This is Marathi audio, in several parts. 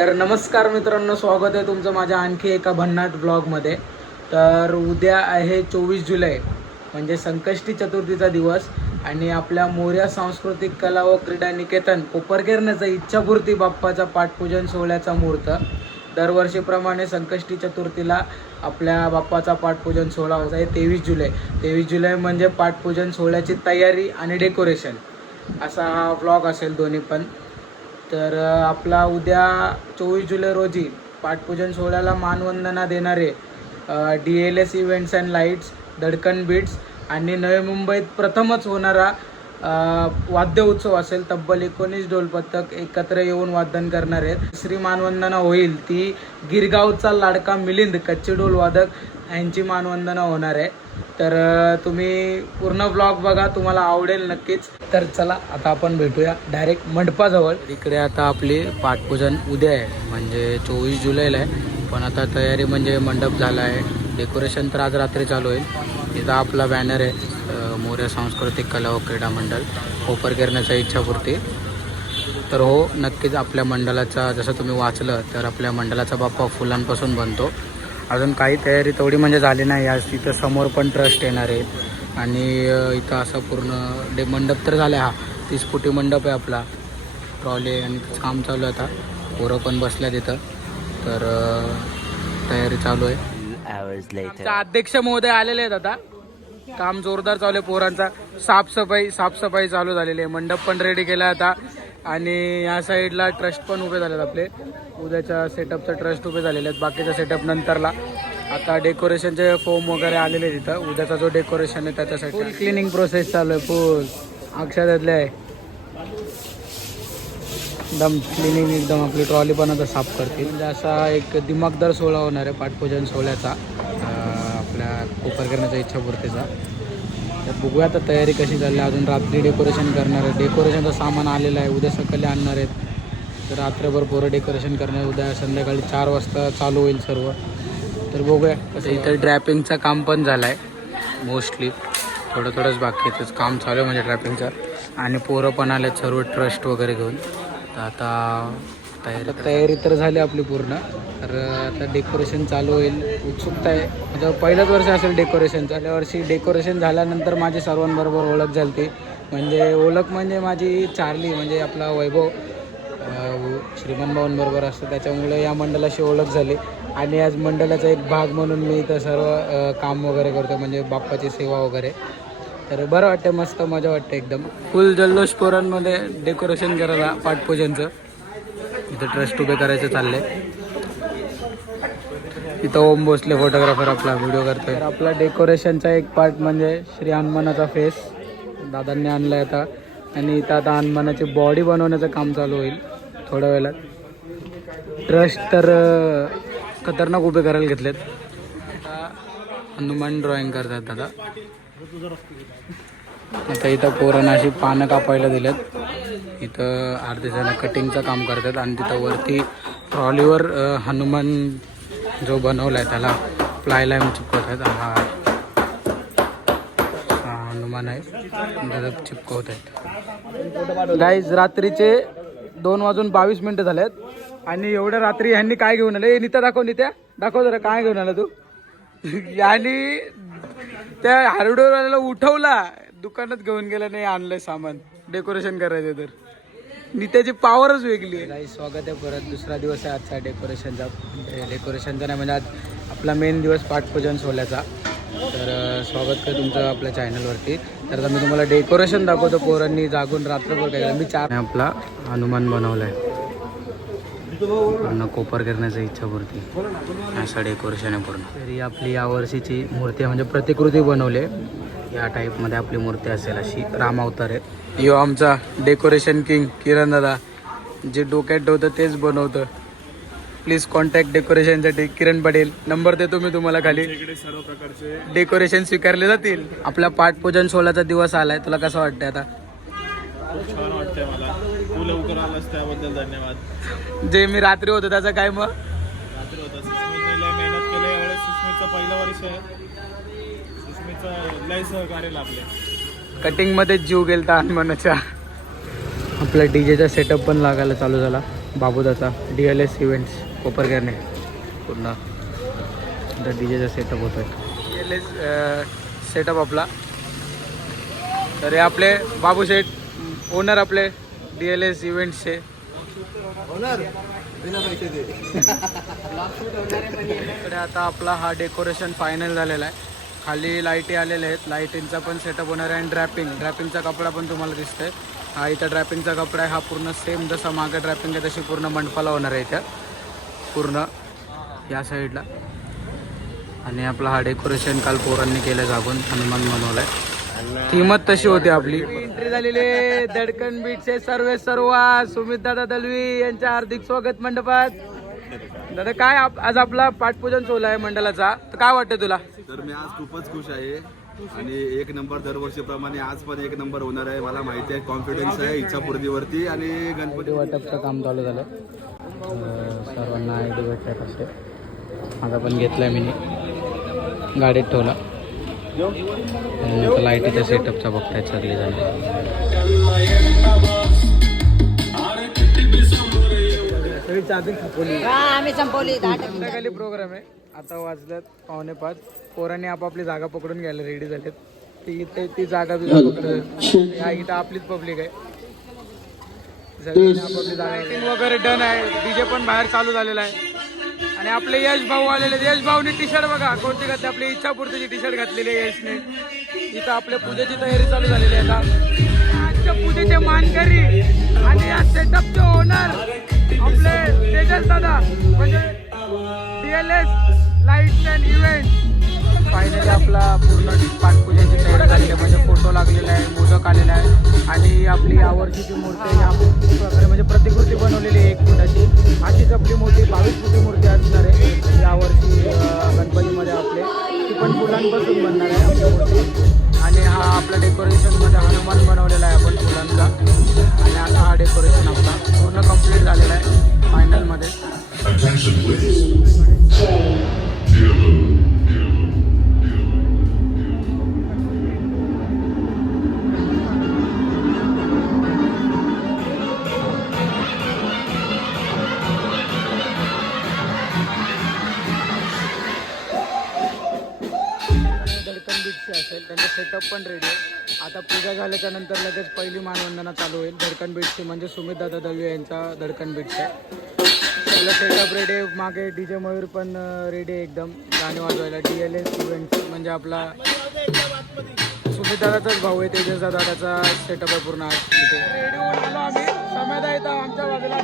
तर नमस्कार मित्रांनो स्वागत आहे तुमचं माझ्या आणखी एका भन्नाट ब्लॉगमध्ये तर उद्या आहे चोवीस जुलै म्हणजे संकष्टी चतुर्थीचा दिवस आणि आपल्या मोर्या सांस्कृतिक कला व क्रीडा निकेतन कोपरकेरण्याचा इच्छापूर्ती बाप्पाचा पाठपूजन सोहळ्याचा मुहूर्त. दरवर्षीप्रमाणे संकष्टी चतुर्थीला आपल्या बाप्पाचा पाठपूजन सोहळा होता आहे तेवीस जुलै. तेवीस जुलै म्हणजे पाठपूजन सोहळ्याची तयारी आणि डेकोरेशन असा हा व्लॉग असेल दोन्ही पण. तर आपला उद्या चोवीस जुलै रोजी पाठपूजन सोहळ्याला मानवंदना देणारे D L S events and lights Dhadkan beats आणि नवी मुंबईत प्रथमच होणारा वाद्य उत्सव असेल तब्बल एकोणीस ढोलपथक एकत्र येऊन वादन करणार आहेत. श्री मानवंदना होईल. ती गिरगावचा लाडका मिलिंद कच्चे ढोल वादक यांची मानवंदना होणार आहे. तर तुम्ही पूर्ण ब्लॉग बघा तुम्हाला आवडेल नक्कीच. तर चला आता आपण भेटूया डायरेक्ट मंडपाजवळ. इकडे आता आपली पाठपूजन उद्या आहे म्हणजे चोवीस जुलैला आहे. पण आता तयारी म्हणजे मंडप झाला आहे. डेकोरेशन तर आज रात्री चालू होईल. इथं आपला बॅनर आहे अ, मोर्या सांस्कृतिक कला व क्रीडा मंडळ. ओपर करण्याच्या इच्छापूर्ती. तर हो नक्कीच आपल्या मंडळाचा जसं तुम्ही वाचलं तर आपल्या मंडळाचा बाप्पा फुलांपासून बनतो. अजून काही तयारी तेवढी म्हणजे झाली नाही. आज तिथं समोर पण ट्रस्ट येणार आहे. आणि इथं असं पूर्ण डे मंडप तर झाला हा तीस फुटी मंडप आहे आपला. ट्रॉली आणि काम चालू आहे आता. पोरं पण बसल्या तिथं तर तयारी चालू आहे. अध्यक्ष महोदय आलेले आहेत आता. काम जोरदार चालू आहे पोरांचा. साफसफाई साफसफाई चालू झालेली आहे. मंडप पण रेडी केला आता. आणि या साईडला ट्रस्ट पण उभे झालेत आपले. उद्याच्या सेटअपचा ट्रस्ट उभे झालेले आहेत. बाकीचा सेटअप नंतरला. आता डेकोरेशनचे फोम वगैरे आलेले आहेत तिथं उद्याचा जो डेकोरेशन आहे त्याच्यासाठी. फुल क्लिनिंग प्रोसेस चालू आहे फुल अक्षरातले आहे. एकदम क्लिनिंग एकदम आपली ट्रॉली पण आता साफ करतील. म्हणजे असा एक दिमागदार सोहळा होणार आहे पाठपूजन सोहळ्याचा. आपल्या कोपर करण्याच्या इच्छापूर्तीचा. तर बघूया आता तयारी कशी आहे. अजून रात्री डेकोरेशन करणार आहे. डेकोरेशनचं सामान आलेलं आहे. उद्या सकाळी आणणार आहेत. तर रात्रभर पोरं डेकोरेशन करणार उद्या संध्याकाळी चार वाजता चालू होईल सर्व. तर बघूया कसं इथं ड्रॅपिंगचं काम पण झालं आहे मोस्टली थोडं थोडंच बाकी आहे. काम चालू आहे म्हणजे ड्रॅपिंगचं आणि पोरं पण आलेत सर्व ट्रस्ट वगैरे घेऊन. तर आता तयारी तयारी तर झाली आपली पूर्ण. तर आता डेकोरेशन चालू होईल. उत्सुकता आहे. जर पहिलंच वर्ष असेल डेकोरेशन त्या वर्षी डेकोरेशन झाल्यानंतर माझी सर्वांबरोबर ओळख झाली ती म्हणजे ओळख म्हणजे माझी चार्ली म्हणजे आपला वैभव. श्रीमान श्रीमंत भाऊंबरोबर असतो. त्याच्यामुळे या मंडळाशी ओळख झाली. आणि आज मंडळाचा एक भाग म्हणून मी इथं सर्व काम वगैरे करतो म्हणजे बाप्पाची सेवा वगैरे. तर बरं वाटतं मस्त मजा वाटते एकदम. फुल जल्लोष पोरांमध्ये डेकोरेशन करायला पाठपूजनचं इथं ट्रस्ट उभे करायचं चाललं. आहे इथं ओम भोसले फोटोग्राफर आपला व्हिडिओ करतोय. आपला डेकोरेशनचा एक पार्ट म्हणजे श्री हनुमानाचा फेस दादांनी आणलाय आता. आणि इथं आता हनुमानाची बॉडी बनवण्याचं काम चालू होईल थोड्या वेळात. ट्रस्ट तर खतरनाक उभे करायला घेतलेत. हनुमान ड्रॉइंग करतात दादा. आता इथं पोरांना अशी पानं कापायला दिलेत. इथं अर्धे जण कटिंगचं काम करतात. आणि तिथं वरती ट्रॉलीवर हनुमान जो बनवला आहे त्याला प्लाय लाईन चिपकवत आहेत. हा हनुमान आहे. त्याला चिपकवत आहेत. गाईज रात्रीचे दोन वाजून बावीस मिनिटं झालेत. आणि एवढ्या रात्री ह्यांनी काय घेऊन आले? नित्या दाखव नित्या. दाखव जरा काय घेऊन आला तू. यांनी त्या हार्डवेअरवाल्याला उठवला. दुकानात घेऊन गेला नाही आणलंय सामान. डेकोरेशन करायचं तर. नित्याची पॉवरच वेगळी आहे. काही स्वागत आहे परत दुसरा दिवस आहे आजचा डेकोरेशनचा डेकोरेशनचा नाही म्हणजे आज आपला मेन दिवस पाठपूजन सोहळ्याचा. तर स्वागत कर तुमचं आपल्या चॅनलवरती तर आता मी तुम्हाला डेकोरेशन दाखवतो पोरांनी जागून रात्रभर काय. मी चार आपला हनुमान बनवलाय. पूर्ण कोपर करण्याची इच्छा पुरती असं डेकोरेशन आहे पूर्ण. तरी आपली यावर्षीची मूर्ती आहे म्हणजे प्रतिकृती बनवली या टाईपमध्ये आपली मूर्ती असेल अशी राम अवतार आहे यो आमचा डेकोरेशन किंग किरण दादा. जे डोक्यात ठेवतं तेच बनवतं. प्लीज कॉन्टॅक्ट डेकोरेशनसाठी किरण पटेल. नंबर देतो मी तुम्हाला खाली. सर्व प्रकारचे डेकोरेशन स्वीकारले जातील. आपला पाठपूजन सोहळ्याचा दिवस आलाय. तुला कसं वाटतंय आता? खूप छान वाटतंय मला. तू लवकर आलास त्याबद्दल धन्यवाद. जे मी रात्री होतो त्याचं काय मग? रात्री होता. मेहनत केली. यावेळेस सुस्मितचं पहिलं वर्ष आहे. सुस्मितचं लय सहकार्य लाभले. कटिंगमध्ये जीव गेलता हनुमानाच्या आपला डीजेचा सेटअप पण लागायला चालू झाला. बाबूदाचा डी एल एस इव्हेंट्स कोपरगेरने पुन्हा आता डी जेचा सेटअप होतो आहे डी एल एस सेटअप आपला. तर हे आपले बाबू शेठ ओनर आपले डी एल एस इव्हेंट्सचे इकडे आता आपला हा डेकोरेशन फायनल झालेला आहे. खाली लाईटी आलेल्या आहेत. लाईटींचा पण सेटअप होणार आहे आणि ड्रॅपिंग ड्रॅपिंगचा कपडा पण तुम्हाला दिसतोय. हा इथं ड्रॅपिंगचा कपडा आहे. हा पूर्ण सेम जसा मागं ड्रॅपिंग आहे तशी पूर्ण मंडपाला होणार आहे इथं. पूर्ण या साईडला आणि आपला हा डेकोरेशन काल पोरांनी केलं जागून. हनुमान बनवलाय. किंमत तशी होती आपली. एंट्री झालेली आहे. दडकन बीटचे सर्वे सर्वा. सुमित दादा दलवी यांच्या हार्दिक स्वागत मंडपात. दादा काय आप- आज आपला पाठपूजन सोहळा आहे मंडळाचा. तर काय वाटतं तुला? तर मी आज खूपच खुश आहे. आणि एक नंबर दरवर्षीप्रमाणे आज पण एक नंबर होणार आहे. मला माहिती आहे कॉन्फिडन्स आहे इच्छापूर्तीवरती आणि गणपती वाटपचं काम चालू झालं. सर्वांना आय डी भेटतात असे. माझा पण घेतलाय मी. गाडीत ठेवला. लाईटीच्या सेटअपचा बघताय सगळी झाली हा आम्ही संपवली. दहा टक्के. संध्याकाळी प्रोग्राम आहे. आता वाजल्यात पावणे पाच. पोरांनी आपापली जागा पकडून घ्यायला रेडी झालेत. ती ते ती जागा बिगा पकडत या इथं आपलीच पब्लिक आहे. आपापली जागा वगैरे डन आहे. डीजे पण बाहेर चालू झालेला आहे. आणि आपले यश भाऊ आलेले. यश भाऊनी टी शर्ट बघा. कोणती घातली? आपली इच्छापूर्तीची टी शर्ट घातलेली आहे यशने. इथं आपल्या पूजेची तयारी चालू झालेली आहे. आता आजच्या पूजेचे मानकरी आणि या सेटअपचे ओनर आपले तेजस दादा. म्हणजे DLS lights and event finally आपला पूर्ण पाठपूजेची तयारी झालेली आहे. म्हणजे फोटो लागलेला आहे मोदक आलेला आहे. आणि आपली यावर्षीची मूर्ती या प्रकारे म्हणजे प्रतिकृती बनवलेली आहे एक फुटाची. अशीच आपली मोठी बावीस फुटी मूर्ती असणार धडकन असेल त्यांचं सेटअप पण रेडी आहे. आता पूजा झाल्याच्यानंतर लगेच पहिली मानवंदना चालू होईल. धडकन बीटची म्हणजे सुमित दादा दलवे यांचा धडकन बीटचा सगळं सेटअप रेडी आहे. मागे डी जे मयूर पण रेडी आहे एकदम. गाणे वाजवायला. डी एल एस इव्हेंट म्हणजे आपला सुमित दादाचाच भाऊ आहे. तेजस दादाचा सेटअप आहे पूर्ण. आज तिथे आम्ही. समय येतं आमच्या बाजूला.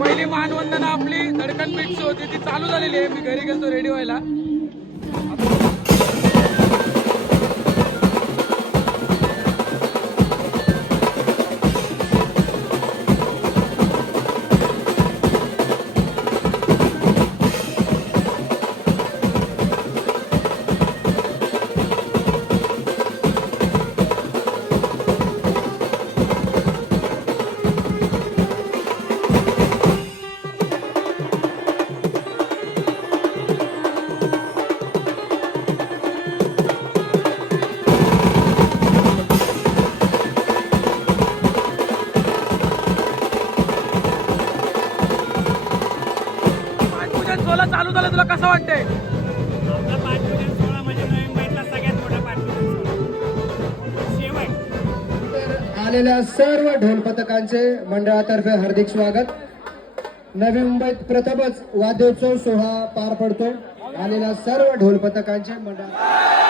पहिली मानवंदना आपली. धडकन बीटची होती. ती चालू झालेली आहे. मी घरी गेलो रेडी व्हायला तुला कसं वाटतंय? म्हणजे आलेल्या सर्व ढोल पथकांचे मंडळातर्फे हार्दिक स्वागत. नवी मुंबईत प्रथमच वाद्योत्सव सोहळा पार पडतो आलेल्या सर्व ढोल पथकांचे मंडळ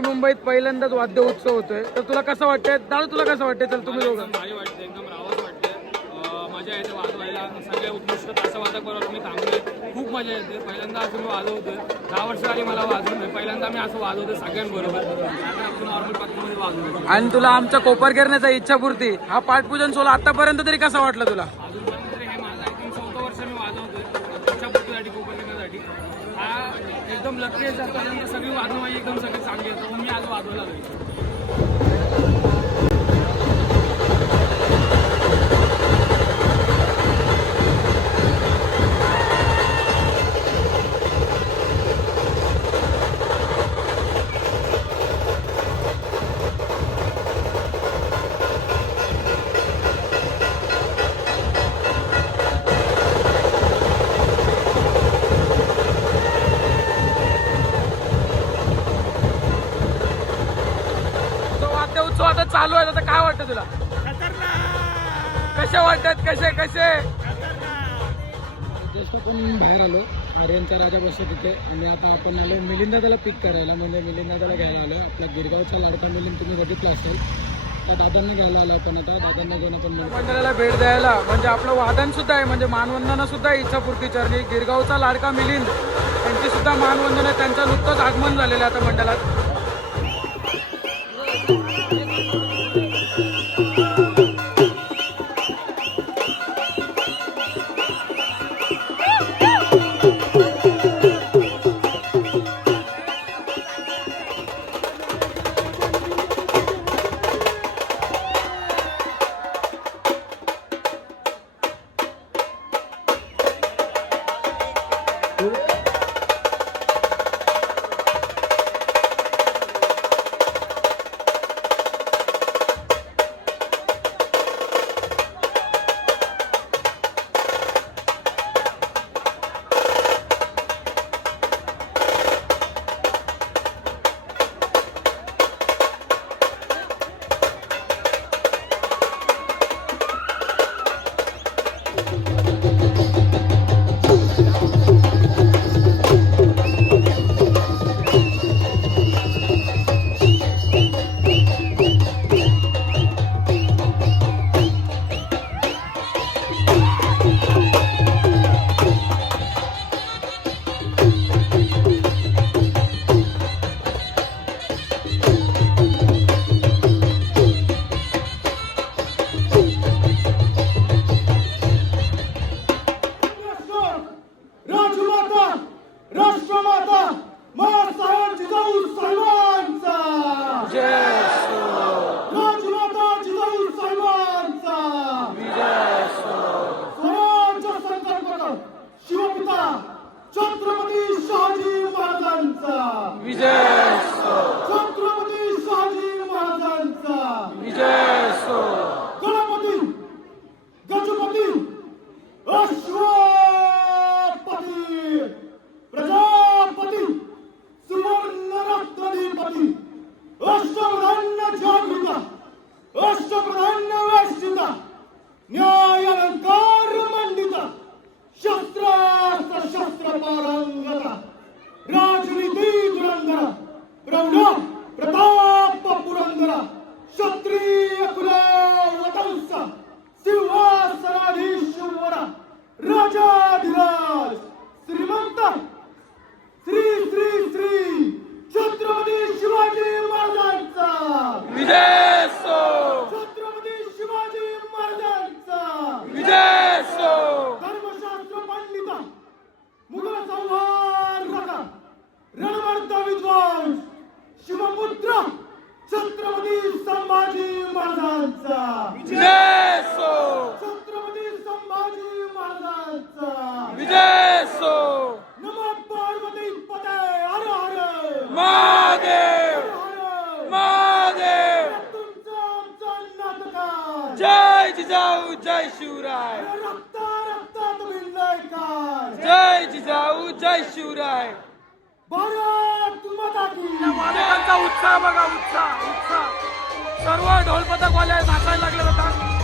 मुंबईत पहिल्यांदाच वाद्य उत्सव होतोय. तर तुला कसं वाटतंय? दादा तुला कसं वाटतंय? चल तुम्ही दोघं. भारी वाटते एकदम रावस वाटते. अं, मजा येते वाजवायला. सगळे उत्कृष्ट तासवादक बरोबर मी थांबले. खूप मजा येते. पहिल्यांदा असं मी वाजवतोय. दहा वर्ष आली मला वाजवून पहिल्यांदा मी असं वाजवतोय सगळ्यांबरोबर. आपण नॉर्मल वाजवतो आणि तुला आमच्या कोपर करण्याचा इच्छापूर्ती हा पाठपूजन सोला आतापर्यंत तरी कसा वाटला तुला? एकदम लकी सगळी वाजवाई एकदम सगळी चांगली आहेत मी आज वाजवला जाईल काय वाटतं तुला? कसे वाटतात? कसे कसे? जस्ट आपण बाहेर आलो आर्यनचा राजा बसतो तिथे आणि आता आपण आलो मिलिंद त्याला पिक करायला. म्हणजे मिलिंद त्याला घ्यायला आलो. आपला गिरगावचा लाडका मिलिंद तुम्ही बघितला असाल. त्या दादांना घ्यायला आलो आपण आता. दादांना घेऊन आपण मंदिराला भेट द्यायला. म्हणजे आपलं वादन सुद्धा आहे. म्हणजे मानवंदना सुद्धा इच्छापूर्ती चरणी. गिरगावचा लाडका मिलिंद. त्यांची सुद्धा मानवंदन त्यांचं नुकतंच आगमन झालेलं आहे आता मंडळात. शिवराय. भारत मालकांचा उत्साह बघा उत्साह उत्साह. सर्व ढोलपथकवाले नाचायला लागले आता.